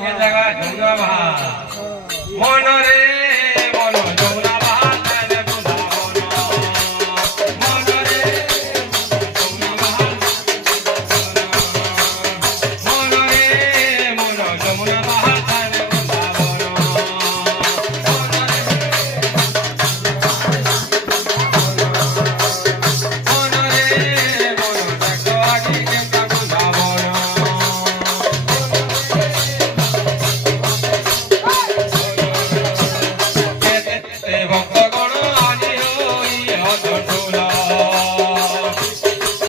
કે જગા જમના બહાર મન રે મન જમના બહાર તને બુધાવનો મન રે જમના બહાર મન રે મન જમના બહાર તને બુધાવનો ભક્ત ગણ આની હોય